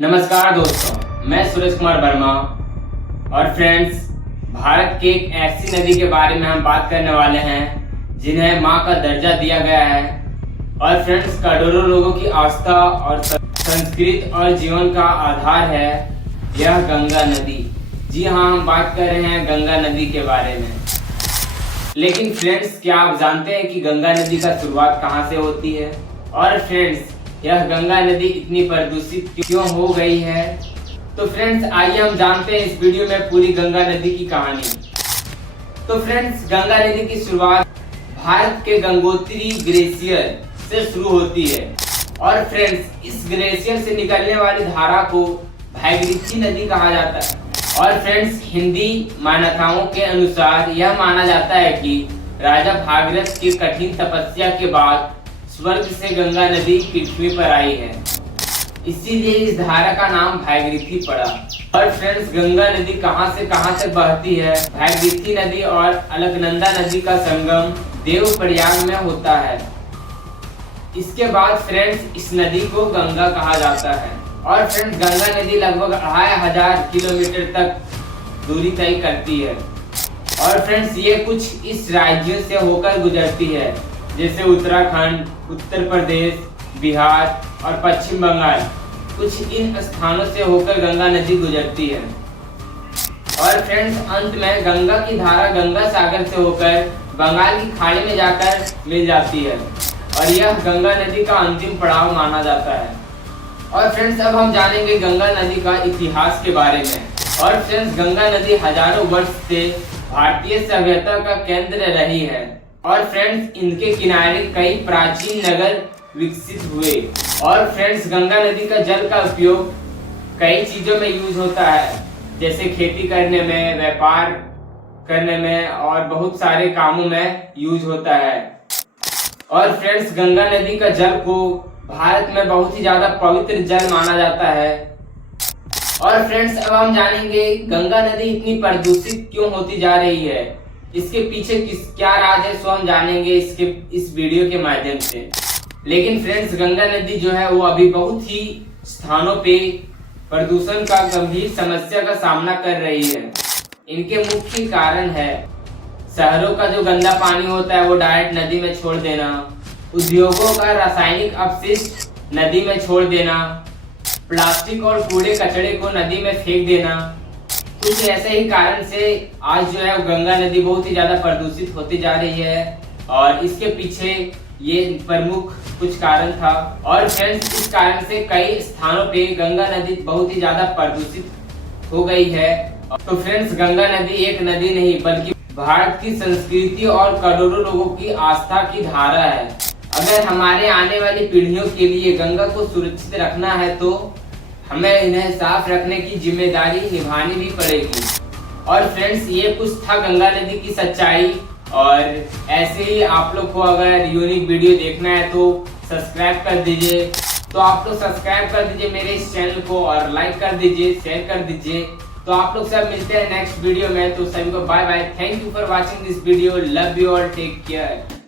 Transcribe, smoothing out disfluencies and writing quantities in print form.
नमस्कार दोस्तों, मैं सुरेश कुमार वर्मा और फ्रेंड्स, भारत के एक ऐसी नदी के बारे में हम बात करने वाले हैं जिन्हें माँ का दर्जा दिया गया है। और फ्रेंड्स, करोड़ों लोगों की आस्था और संस्कृति और जीवन का आधार है यह गंगा नदी। जी हाँ, हम बात कर रहे हैं गंगा नदी के बारे में। लेकिन फ्रेंड्स, क्या आप जानते हैं कि गंगा नदी का शुरुआत कहाँ से होती है? और फ्रेंड्स, यह गंगा नदी इतनी प्रदूषित क्यों हो गई है? तो फ्रेंड्स, आइए हम जानते हैं इस वीडियो में पूरी गंगा नदी की कहानी। तो फ्रेंड्स, गंगा नदी की शुरुआत भारत के गंगोत्री ग्लेशियर से शुरू होती है। और फ्रेंड्स, इस ग्लेशियर से निकलने वाली धारा को भागीरथी नदी कहा जाता है। और फ्रेंड्स, हिंदी मान्यताओं के अनुसार यह माना जाता है कि राजा भागीरथ की कठिन तपस्या के बाद स्वर्ग से गंगा नदी पृथ्वी पर आई है, इसीलिए इस धारा का नाम भागीरथी पड़ा। और फ्रेंड्स, गंगा नदी कहां से कहां तक बहती है? भागीरथी नदी और अलकनंदा नदी का संगम देवप्रयाग में होता है। इसके बाद फ्रेंड्स, इस नदी को गंगा कहा जाता है। और फ्रेंड्स, गंगा नदी लगभग 2500 किलोमीटर तक दूरी तय करती है। और फ्रेंड्स, ये कुछ इस राज्यों से होकर गुजरती है, जैसे उत्तराखंड, उत्तर प्रदेश, बिहार और पश्चिम बंगाल। कुछ इन स्थानों से होकर गंगा नदी गुजरती है। और फ्रेंड्स, अंत में गंगा की धारा गंगा सागर से होकर बंगाल की खाड़ी में जाकर मिल जाती है और यह गंगा नदी का अंतिम पड़ाव माना जाता है। और फ्रेंड्स, अब हम जानेंगे गंगा नदी का इतिहास के बारे में। और फ्रेंड्स, गंगा नदी हजारों वर्ष से भारतीय सभ्यता का केंद्र रही है। और फ्रेंड्स, इनके किनारे कई प्राचीन नगर विकसित हुए। और फ्रेंड्स, गंगा नदी का जल का उपयोग कई चीजों में यूज होता है, जैसे खेती करने में, व्यापार करने में और बहुत सारे कामों में यूज होता है। और फ्रेंड्स, गंगा नदी का जल को भारत में बहुत ही ज्यादा पवित्र जल माना जाता है। और फ्रेंड्स, अब हम जानेंगे गंगा नदी इतनी प्रदूषित क्यों होती जा रही है, इसके पीछे क्या राज है, सो हम जानेंगे इस वीडियो के माध्यम से। लेकिन फ्रेंड्स, गंगा नदी जो है वो अभी बहुत ही स्थानों पे प्रदूषण का गंभीर समस्या का सामना कर रही है। इनके मुख्य कारण है शहरों का जो गंदा पानी होता है वो डायरेक्ट नदी में छोड़ देना, उद्योगों का रासायनिक अपशिष्ट नदी में छोड़ देना, प्लास्टिक और कूड़े कचड़े को नदी में फेंक देना। कुछ ऐसे ही कारण से आज जो है गंगा नदी बहुत ही ज्यादा प्रदूषित होती जा रही है। और इसके पीछे ये प्रमुख कुछ कारण था। और फ्रेंड्स, इस कारण से कई स्थानों पे गंगा नदी बहुत ही ज्यादा प्रदूषित हो गई है। तो फ्रेंड्स, गंगा नदी एक नदी नहीं बल्कि भारत की संस्कृति और करोड़ों लोगों की आस्था की धारा है। अगर हमारे आने वाली पीढ़ियों के लिए गंगा को सुरक्षित रखना है तो हमें इन्हें साफ रखने की जिम्मेदारी निभानी भी पड़ेगी। और फ्रेंड्स, ये कुछ था गंगा नदी की सच्चाई। और ऐसे ही आप लोग को अगर यूनिक वीडियो देखना है तो सब्सक्राइब कर दीजिए। तो आप लोग सब्सक्राइब कर दीजिए मेरे इस चैनल को और लाइक कर दीजिए, शेयर कर दीजिए। तो आप लोग सब मिलते हैं नेक्स्ट वीडियो में। तो सभी को bye bye. Thank you for watching this video. Love you all, take care.